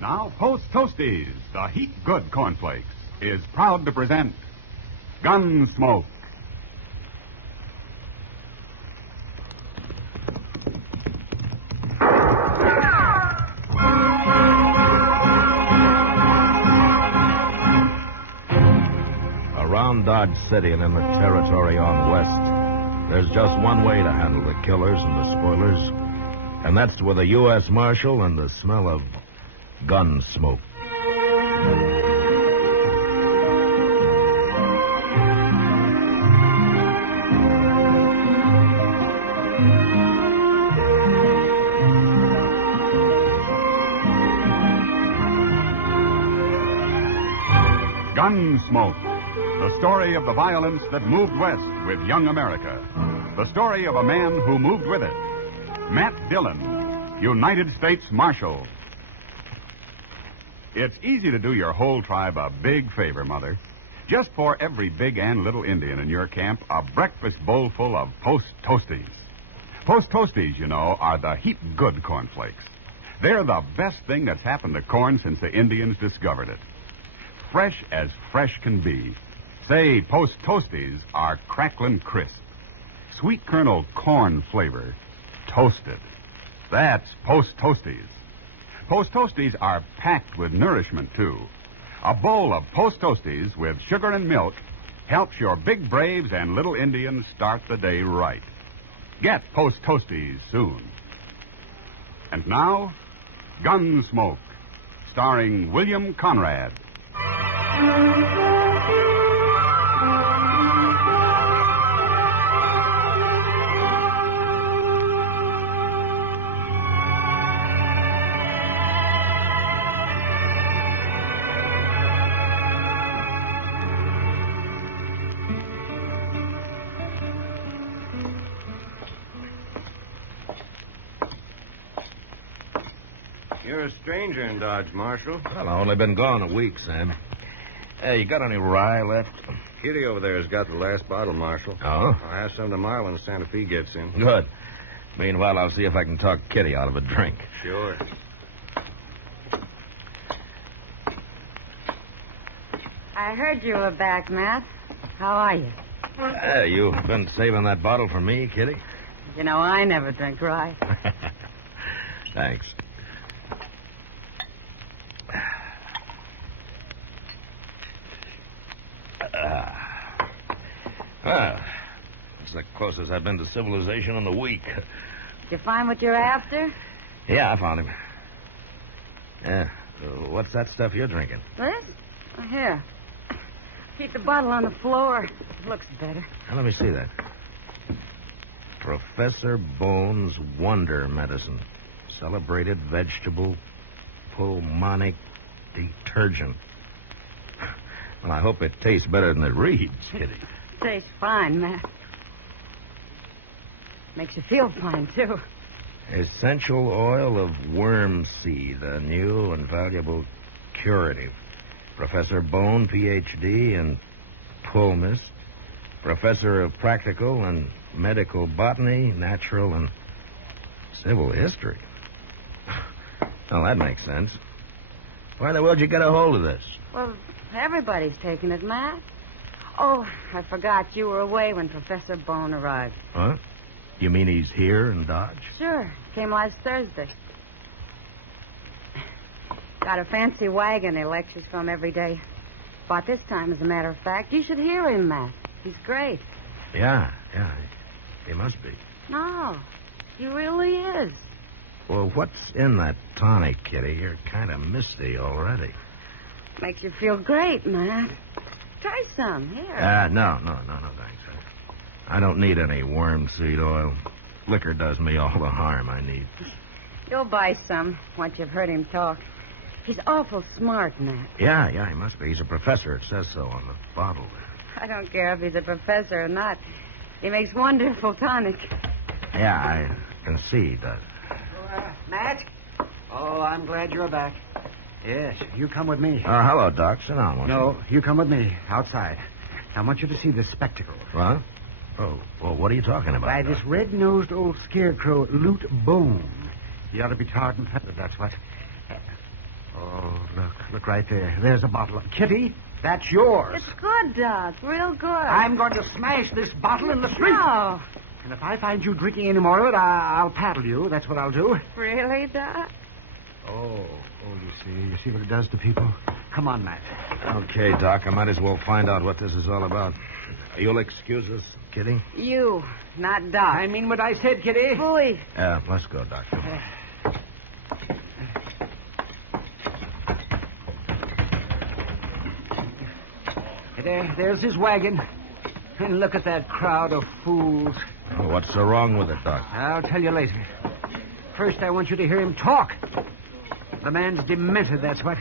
Now, Post Toasties, the heat good cornflakes, is proud to present Gunsmoke. Around Dodge City and in the territory on west, there's just one way to handle the killers and the spoilers, and that's with a U.S. Marshal and the smell of gun smoke. Gunsmoke, the story of the violence that moved west with young America. The story of a man who moved with it. Matt Dillon, United States Marshal. It's easy to do your whole tribe a big favor, Mother. Just pour every big and little Indian in your camp a breakfast bowl full of Post Toasties. Post Toasties, you know, are the heap good cornflakes. They're the best thing that's happened to corn since the Indians discovered it. Fresh as fresh can be. Say, Post Toasties are cracklin' crisp. Sweet kernel corn flavor, toasted. That's Post Toasties. Post Toasties are packed with nourishment, too. A bowl of Post Toasties with sugar and milk helps your big braves and little Indians start the day right. Get Post Toasties soon. And now, Gunsmoke, starring William Conrad. You're a stranger in Dodge, Marshal. Well, I've only been gone a week, Sam. Hey, you got any rye left? Kitty over there has got the last bottle, Marshal. Oh? I'll have some tomorrow when Santa Fe gets in. Good. Meanwhile, I'll see if I can talk Kitty out of a drink. Sure. I heard you were back, Matt. How are you? Hey, you been saving that bottle for me, Kitty? You know, I never drink rye. Thanks. Well, it's the closest I've been to civilization in a week. Did you find what you're after? Yeah, I found him. Yeah. What's that stuff you're drinking? What? Oh, here. Keep the bottle on the floor. It looks better. Now, let me see that. Professor Bone's Wonder Medicine. Celebrated vegetable pulmonic detergent. Well, I hope it tastes better than it reads, Kitty. Tastes fine, Matt. Makes you feel fine, too. Essential oil of worm seed, a new and valuable curative. Professor Bone, Ph.D. in Pulmist. Professor of Practical and Medical Botany, Natural and Civil History. Well, that makes sense. Why in the world did you get a hold of this? Well, everybody's taking it, Matt. Oh, I forgot you were away when Professor Bone arrived. Huh? You mean he's here in Dodge? Sure. Came last Thursday. Got a fancy wagon he lectures from every day. Bought this time, as a matter of fact. You should hear him, Matt. He's great. Yeah. He must be. No, he really is. Well, what's in that tonic, Kitty? You're kind of misty already. Makes you feel great, Matt. Try some, here. No, thanks. I don't need any worm seed oil. Liquor does me all the harm I need. You'll buy some once you've heard him talk. He's awful smart, Matt. Yeah, he must be. He's a professor. It says so on the bottle there. I don't care if he's a professor or not. He makes wonderful tonic. Yeah, I can see he does. Matt? Oh, I'm glad you're back. Yes, you come with me. Hello, Doc. Sit down. No, you come with me, outside. I want you to see the spectacle. What? Oh, well, what are you talking about? Why, Doc? this red-nosed old scarecrow, Lute Bone. He ought to be tarred and feathered, that's what. Oh, look right there. There's a bottle. Kitty, that's yours. It's good, Doc. Real good. I'm going to smash this bottle in the street. No. And if I find you drinking any more of it, I'll paddle you. That's what I'll do. Really, Doc? Oh, you see what it does to people? Come on, Matt. Okay, Doc, I might as well find out what this is all about. You'll excuse us, Kitty? You, not Doc. I mean what I said, Kitty. Boy. Yeah, let's go, Doctor. There's his wagon. And look at that crowd of fools. Oh, what's so wrong with it, Doc? I'll tell you later. First, I want you to hear him talk. The man's demented, that's what.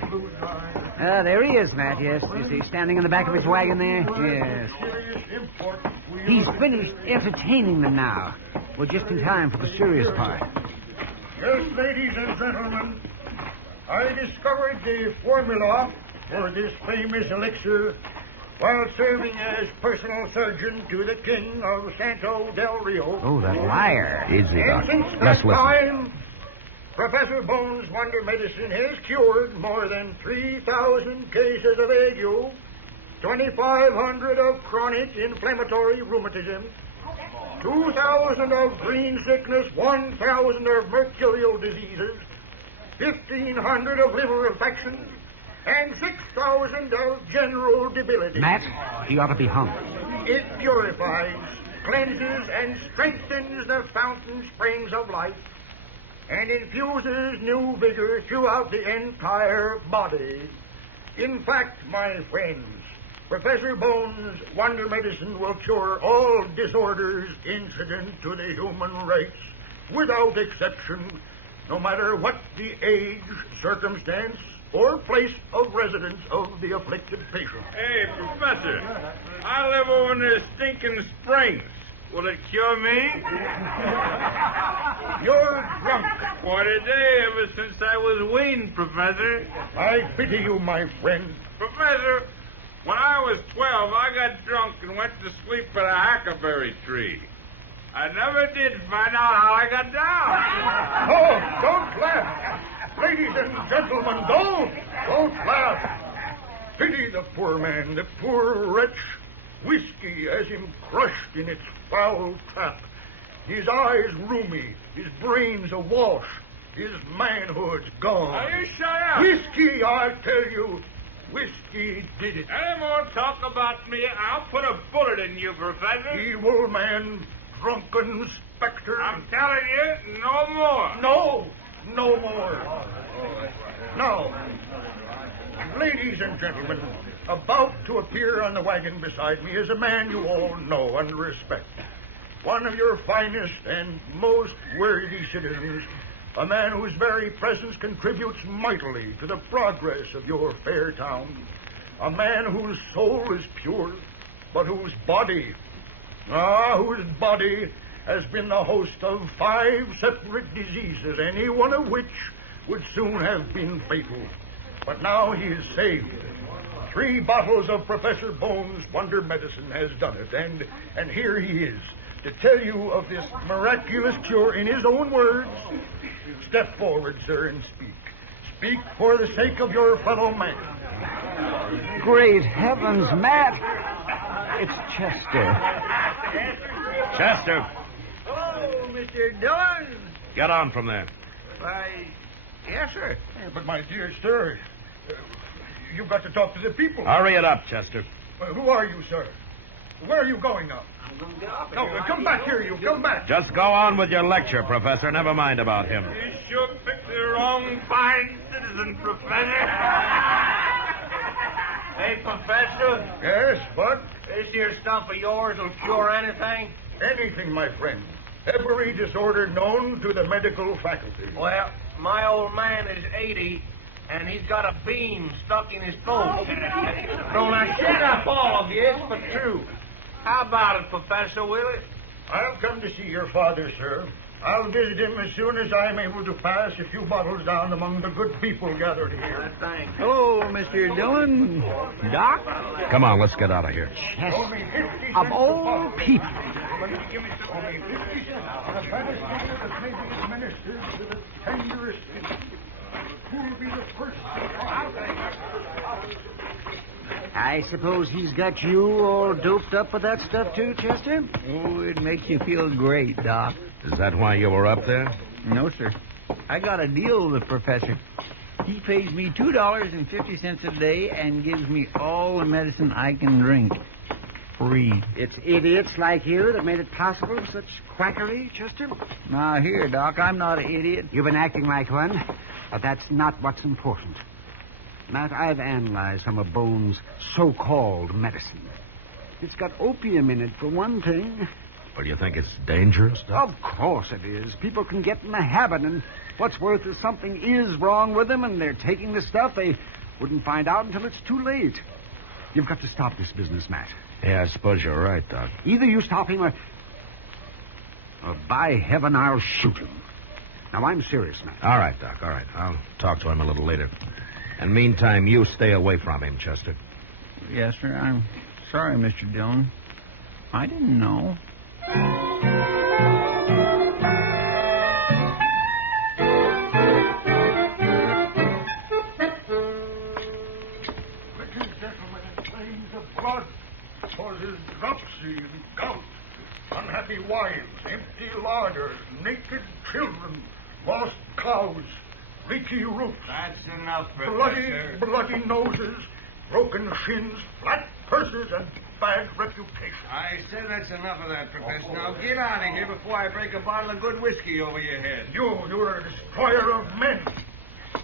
There he is, Matt, yes. You see, standing in the back of his wagon there? Yes. He's finished entertaining them now. We're just in time for the serious part. Yes, ladies and gentlemen, I discovered the formula for this famous elixir while serving as personal surgeon to the king of Santo del Rio. Oh, that liar. Easy, Doc. And since Let's that listen. time, Professor Bones' Wonder Medicine has cured more than 3,000 cases of ague, 2,500 of chronic inflammatory rheumatism, 2,000 of green sickness, 1,000 of mercurial diseases, 1,500 of liver infections, and 6,000 of general debility. Matt, he ought to be hung. It purifies, cleanses, and strengthens the fountain springs of life, and infuses new vigor throughout the entire body. In fact, my friends, Professor Bones' Wonder Medicine will cure all disorders incident to the human race, without exception, no matter what the age, circumstance, or place of residence of the afflicted patient. Hey, Professor, I live over near Stinking Springs. Will it cure me? You're drunk. Quite a day ever since I was weaned, Professor. I pity you, my friend. Professor, when I was 12, I got drunk and went to sleep at a hackberry tree. I never did find out how I got down. Oh, don't laugh. Ladies and gentlemen, don't laugh. Pity the poor man, the poor wretch. Whiskey has him crushed in its foul trap. His eyes rheumy, his brains awash, his manhood's gone. Now you shut up. Whiskey, I tell you, whiskey did it. Any more talk about me, I'll put a bullet in you, Professor. Evil man, drunken specter. I'm telling you, no more. No more. Now, ladies and gentlemen, about to appear on the wagon beside me is a man you all know and respect. One of your finest and most worthy citizens. A man whose very presence contributes mightily to the progress of your fair town. A man whose soul is pure, but whose body has been the host of 5 separate diseases, any one of which would soon have been fatal. But now he is saved. 3 bottles of Professor Bones' Wonder Medicine has done it, and here he is to tell you of this miraculous cure in his own words. Step forward, sir, and speak. Speak for the sake of your fellow man. Great heavens, Matt. It's Chester. Chester, Oh, Mr. Dillon. get on from there. Why, yes, sir. But, my dear sir, you've got to talk to the people. Hurry it up, Chester. Who are you, sir? Where are you going now? I'm going to get off. No, come back here, you. Come back. Just go on with your lecture, Professor. Never mind about him. You sure picked the wrong fine citizen, Professor. Hey, Professor, Yes, but this here stuff of yours will cure anything? anything, my friend. Every disorder known to the medical faculty. Well, my old man is 80, and he's got a beam stuck in his throat. So now shut up, all of you. It's but true. How about it, Professor Willie? I'll come to see your father, sir. I'll visit him as soon as I'm able to pass a few bottles down among the good people gathered here. Thanks. Hello, Mr. Dillon. Doc? Come on, let's get out of here. Only 50 cents Of a all bottle. people. Give me some. Only 50 cents. The fattest man that may be administered to the tenderest. Who'll be the first to I suppose he's got you all doped up with that stuff, too, Chester? Oh, it makes you feel great, Doc. Is that why you were up there? No, sir. I got a deal with the professor. He pays me $2.50 a day and gives me all the medicine I can drink. Free. It's idiots like you that made it possible, such quackery, Chester. Now, here, Doc, I'm not an idiot. You've been acting like one, but that's not what's important. Matt, I've analyzed some of Bone's so-called medicine. It's got opium in it, for one thing. Well, do you think it's dangerous? Of course it is. People can get in the habit, and what's worse is something is wrong with them, and they're taking the stuff. They wouldn't find out until it's too late. You've got to stop this business, Matt. Yeah, I suppose you're right, Doc. Either you stop him or by heaven, I'll shoot him. Now, I'm serious, Matt. All right, Doc, all right. I'll talk to him a little later. And meantime, you stay away from him, Chester. Yes, sir. I'm sorry, Mr. Dillon. I didn't know. Little gentlemen in flames of blood causes dropsy and gout, unhappy wives, empty larders, naked children, lost cows, leaky roofs. That's enough, Bloody noses, broken shins, flat purses, and bad reputation. I said that's enough of that, Professor. Now get out of here before I break a bottle of good whiskey over your head. You're a destroyer of men,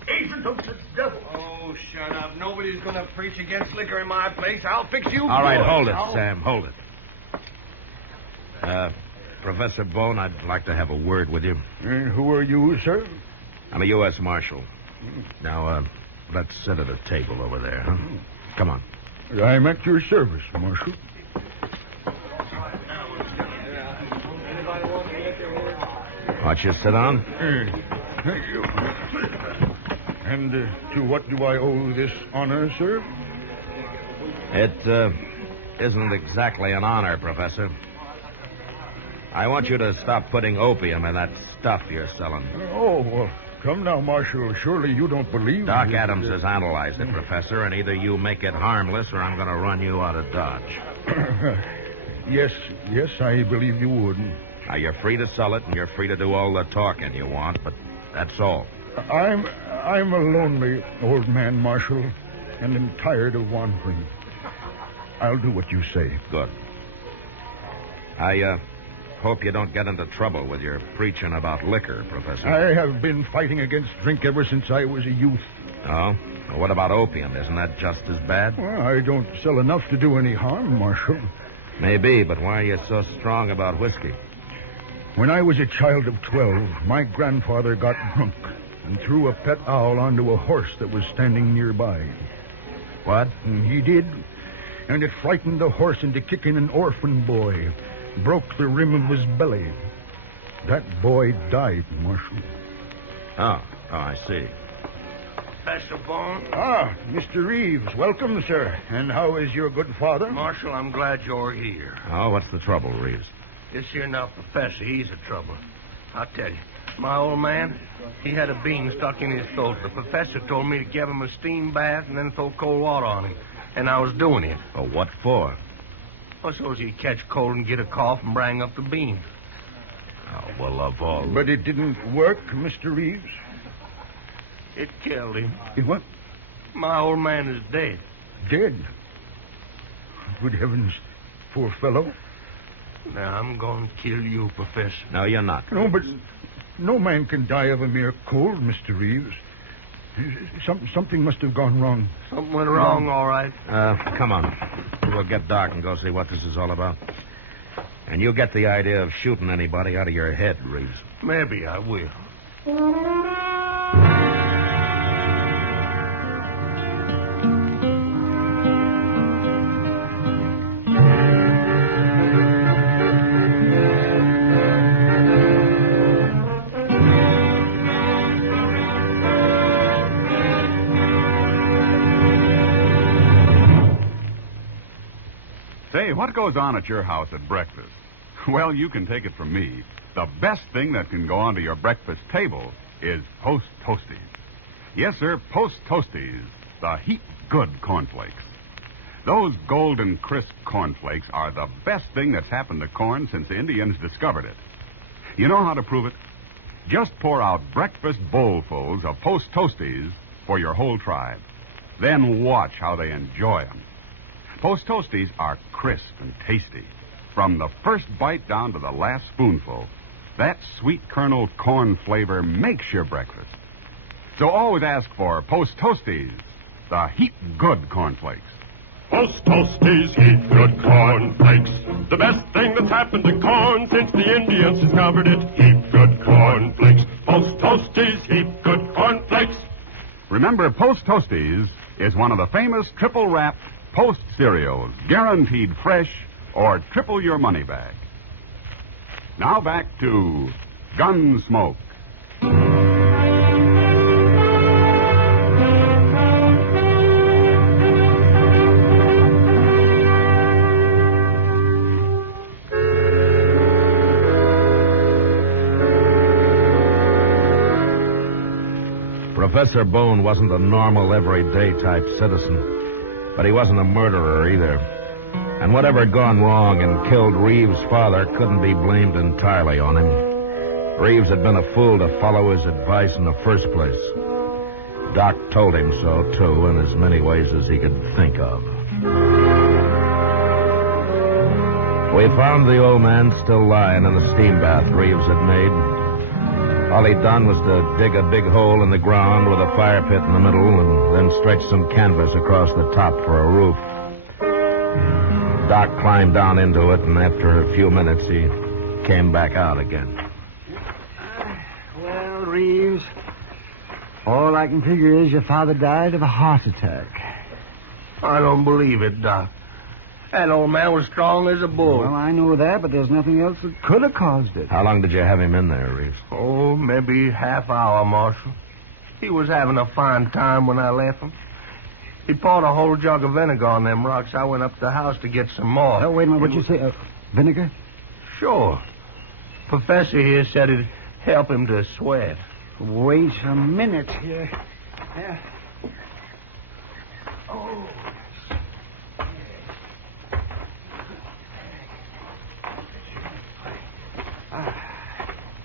agent of the devil. Oh, shut up. Nobody's going to preach against liquor in my place. I'll fix you. All right, good. hold it, Sam, hold it. Professor Bone, I'd like to have a word with you. Who are you, sir? I'm a U.S. Marshal. Now, let's sit at a table over there, huh? Come on. I'm at your service, Marshal. Why don't you sit down? Thank you. And to what do I owe this honor, sir? It isn't exactly an honor, Professor. I want you to stop putting opium in that stuff you're selling. Oh, well, come now, Marshal. Surely you don't believe... Doc Adams has analyzed it, Professor, and either you make it harmless or I'm going to run you out of Dodge. Yes, I believe you would. Now, you're free to sell it, and you're free to do all the talking you want, but that's all. I'm a lonely old man, Marshal, and am tired of wandering. I'll do what you say. Good. I hope you don't get into trouble with your preaching about liquor, Professor. I have been fighting against drink ever since I was a youth. Oh? Well, what about opium? Isn't that just as bad? Well, I don't sell enough to do any harm, Marshal. Maybe, but why are you so strong about whiskey? When I was a child of 12, my grandfather got drunk and threw a pet owl onto a horse that was standing nearby. What? And he did. And it frightened the horse into kicking an orphan boy. Broke the rim of his belly. That boy died, Marshal. Oh, I see. Professor Bone. Ah, Mr. Reeves. Welcome, sir. And how is your good father? Marshal, I'm glad you're here. Oh, what's the trouble, Reeves? This here now professor, he's a trouble. I'll tell you. My old man, he had a bean stuck in his throat. The professor told me to give him a steam bath and then throw cold water on him. And I was doing it. Oh, what for? Well, so's he'd catch cold and get a cough and bring up the bean. Oh, well, of all... But it didn't work, Mr. Reeves. It killed him. What? My old man is dead. Dead? Good heavens, poor fellow. Now, I'm going to kill you, Professor. No, you're not. No, but no man can die of a mere cold, Mr. Reeves. Something must have gone wrong. Something went wrong, all right. Come on. We'll get Doc and go see what this is all about. And you get the idea of shooting anybody out of your head, Reeves. Maybe I will. Say, what goes on at your house at breakfast? Well, you can take it from me. The best thing that can go onto your breakfast table is Post Toasties. Yes, sir, Post Toasties, the heap good cornflakes. Those golden crisp cornflakes are the best thing that's happened to corn since the Indians discovered it. You know how to prove it? Just pour out breakfast bowlfuls of Post Toasties for your whole tribe. Then watch how they enjoy them. Post Toasties are crisp and tasty. From the first bite down to the last spoonful, that sweet kernel corn flavor makes your breakfast. So always ask for Post Toasties, the heap good cornflakes. Post Toasties, heap good cornflakes. The best thing that's happened to corn since the Indians discovered it. Heap good cornflakes. Post Toasties, heap good cornflakes. Remember, Post Toasties is one of the famous triple-wrapped Post cereals, guaranteed fresh or triple your money back. Now back to Gunsmoke. Professor Bone wasn't a normal, everyday type citizen, but he wasn't a murderer either. And whatever had gone wrong and killed Reeves' father couldn't be blamed entirely on him. Reeves had been a fool to follow his advice in the first place. Doc told him so, too, in as many ways as he could think of. We found the old man still lying in the steam bath Reeves had made. All he'd done was to dig a big hole in the ground with a fire pit in the middle and then stretch some canvas across the top for a roof. Doc climbed down into it, and after a few minutes, he came back out again. Well, Reeves, all I can figure is your father died of a heart attack. I don't believe it, Doc. That old man was strong as a bull. Well, I know that, but there's nothing else that could have caused it. How long did you have him in there, Reeves? Oh, maybe half hour, Marshal. He was having a fine time when I left him. He poured a whole jug of vinegar on them rocks. I went up to the house to get some more. Oh, wait a minute. What'd you say? Vinegar? Sure. Professor here said it'd help him to sweat. Wait a minute here. Oh.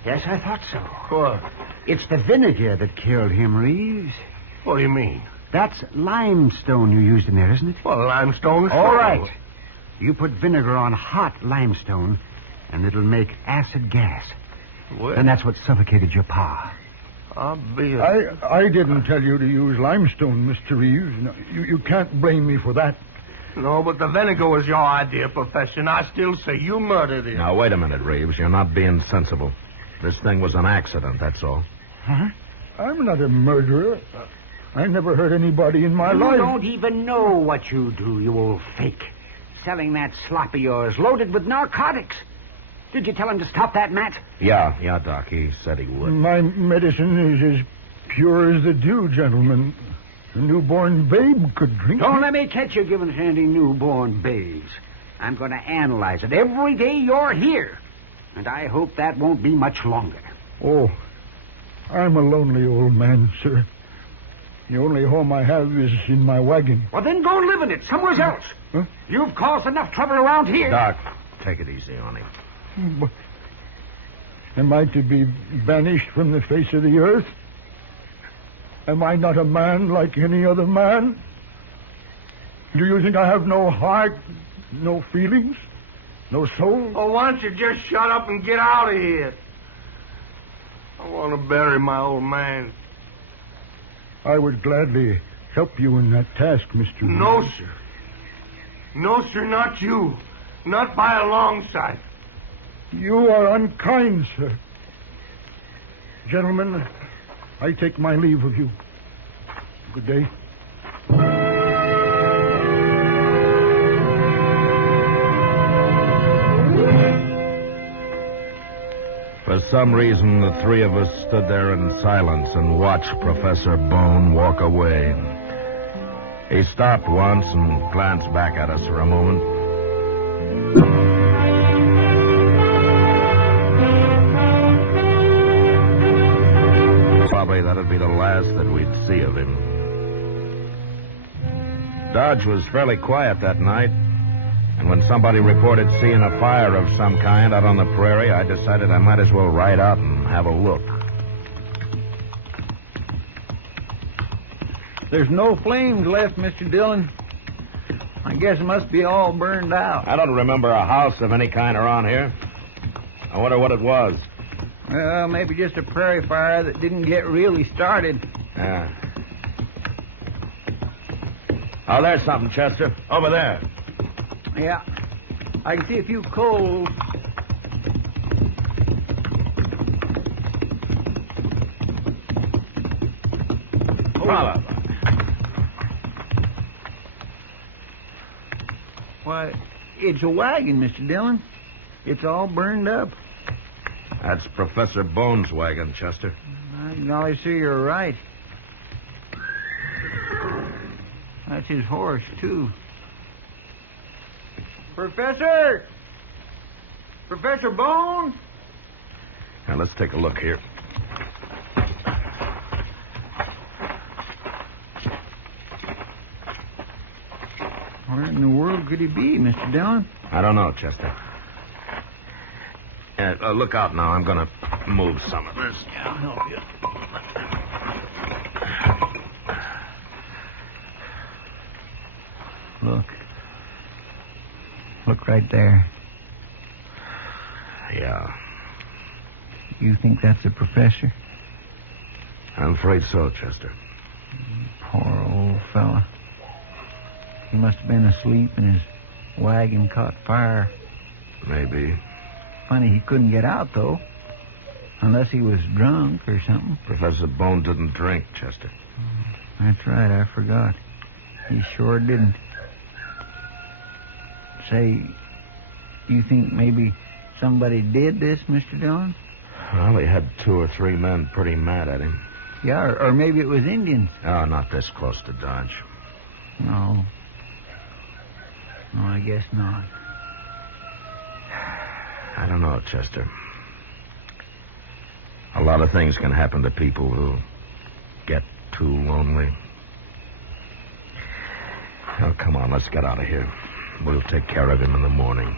Yes, I thought so. What? It's the vinegar that killed him, Reeves. What do you mean? That's limestone you used in there, isn't it? Well, limestone. All right. You put vinegar on hot limestone, and it'll make acid gas. Well, And that's what suffocated your pa. I'll be I didn't tell you to use limestone, Mr. Reeves. No, you can't blame me for that. No, but the vinegar was your idea, Professor, and I still say you murdered him. Now, wait a minute, Reeves. You're not being sensible. This thing was an accident, that's all. Huh? I'm not a murderer. I never hurt anybody in my You life. don't even know what you do, you old fake. Selling that slop of yours, loaded with narcotics. Did you tell him to stop that, Matt? Yeah, Doc. He said he would. My medicine is as pure as the dew, gentlemen. A newborn babe could drink Don't it. let me catch you giving it to any newborn babes. I'm going to analyze it every day you're here. And I hope that won't be much longer. Oh, I'm a lonely old man, sir. The only home I have is in my wagon. Well, then go live in it somewhere else. Huh? You've caused enough trouble around here. Doc, take it easy on him. But am I to be banished from the face of the earth? Am I not a man like any other man? Do you think I have no heart, no feelings, no soul? Oh, why don't you just shut up and get out of here? I want to bury my old man. I would gladly help you in that task, Mr. No, Reeves. sir. No, sir, not you. Not by a long sight. You are unkind, sir. Gentlemen, I take my leave of you. Good day. For some reason, the three of us stood there in silence and watched Professor Bone walk away. He stopped once and glanced back at us for a moment. Probably that'd be the last that we'd see of him. Dodge was fairly quiet that night. And when somebody reported seeing a fire of some kind out on the prairie, I decided I might as well ride out and have a look. There's no flames left, Mr. Dillon. I guess it must be all burned out. I don't remember a house of any kind around here. I wonder what it was. Well, maybe just a prairie fire that didn't get really started. Yeah. Oh, there's something, Chester. Over there. Yeah. I can see a few coals. Follow. Why, it's a wagon, Mr. Dillon. It's all burned up. That's Professor Bone's wagon, Chester. I acknowledge, sir, you're right. That's his horse, too. Professor! Professor Bone? Now, let's take a look here. Where in the world could he be, Mr. Dillon? I don't know, Chester. Look out now. I'm going to move some of this. I'll help you. Look. Look right there. Yeah. You think that's the professor? I'm afraid so, Chester. Poor old fella. He must have been asleep and his wagon caught fire. Maybe. Funny he couldn't get out, though. Unless he was drunk or something. Professor Bone didn't drink, Chester. That's right, I forgot. He sure didn't. Say, you think maybe somebody did this, Mr. Dillon? Well, he had 2 or 3 men pretty mad at him. Yeah, or maybe it was Indians. Oh, not this close to Dodge. No. No, I guess not. I don't know, Chester. A lot of things can happen to people who get too lonely. Oh, come on, let's get out of here. We'll take care of him in the morning.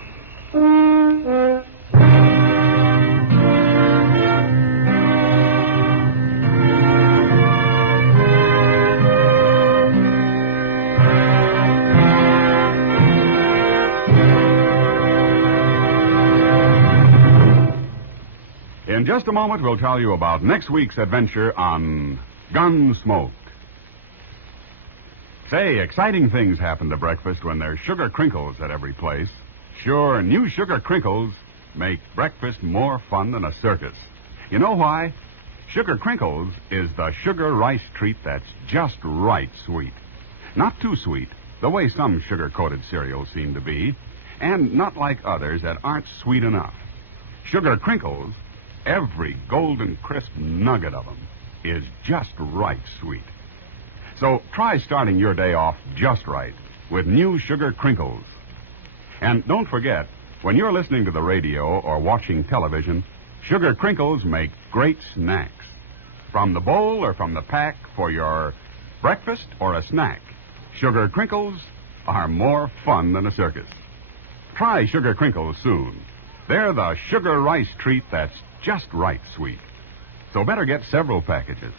In just a moment, we'll tell you about next week's adventure on Gunsmoke. Say, exciting things happen to breakfast when there's sugar crinkles at every place. Sure, new sugar crinkles make breakfast more fun than a circus. You know why? Sugar crinkles is the sugar rice treat that's just right sweet. Not too sweet, the way some sugar-coated cereals seem to be, and not like others that aren't sweet enough. Sugar crinkles, every golden crisp nugget of them, is just right sweet. So try starting your day off just right with new sugar crinkles. And don't forget, when you're listening to the radio or watching television, sugar crinkles make great snacks. From the bowl or from the pack for your breakfast or a snack, sugar crinkles are more fun than a circus. Try sugar crinkles soon. They're the sugar rice treat that's just right sweet. So better get several packages.